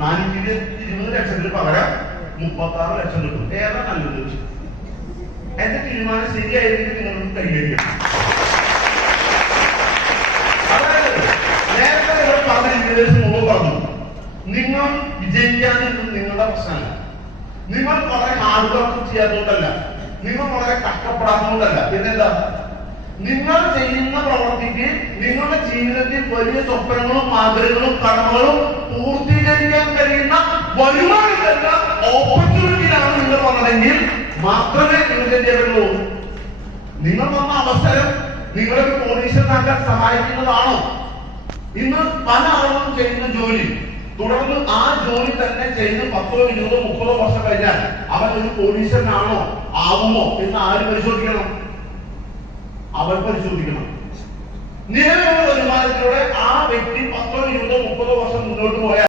420 ലക്ഷത്തിന് പകരം 36 ലക്ഷം കിട്ടും. ഏതാ നല്ലത്? എന്റെ തീരുമാനം ശരിയായിരിക്കും നിങ്ങൾക്ക് കൈകരിക്കണം. അതായത് നേരത്തെ നിങ്ങൾ പറഞ്ഞ ഇൻവെസ്റ്റേഴ്സ് മുമ്പ് പറഞ്ഞു, നിങ്ങൾ വിജയിക്കാതിരുന്നത് നിങ്ങളുടെ പ്രശ്നമല്ല, നിങ്ങൾ വളരെ ഹാർഡ് വർക്ക് ചെയ്യാത്തതുകൊണ്ടല്ല, നിങ്ങൾ വളരെ കഷ്ടപ്പെടാത്തതുകൊണ്ടല്ല. പിന്നെന്താ? നിങ്ങൾ ചെയ്യുന്ന പ്രവർത്തിക്ക് നിങ്ങളുടെ ജീവിതത്തിൽ വലിയ സ്വപ്നങ്ങളും ആഗ്രഹങ്ങളും കടമകളും പൂർത്തീകരിക്കാൻ കഴിയുന്ന വരുമാനമല്ല ഓപ്പർച്യൂണിറ്റിയിലാണ് നിങ്ങൾ വന്നതെങ്കിൽ മാത്രമേ നിങ്ങൾക്ക് എന്ത് ചെയ്യുള്ളൂ. നിങ്ങൾ വന്ന അവസരം നിങ്ങളെ കോടീശ്വരനാക്കാൻ സഹായിക്കുന്നതാണോ? ഇന്ന് പല ആളുകളും ചെയ്യുന്ന ജോലി തുടർന്ന് ആ ജോലി തന്നെ ചെയ്ത് 10, 20, 30 വർഷം കഴിഞ്ഞാൽ അവൻ ഒരു കോടീശ്വരനാണോ ആവുമോ എന്ന് ആര് പരിശോധിക്കണം? അവർ പരിശോധിക്കണം. നിലവിലുള്ള വരുമാനത്തിലൂടെ ആ വ്യക്തി 10, 20, 30 വർഷം മുന്നോട്ട് പോയാൽ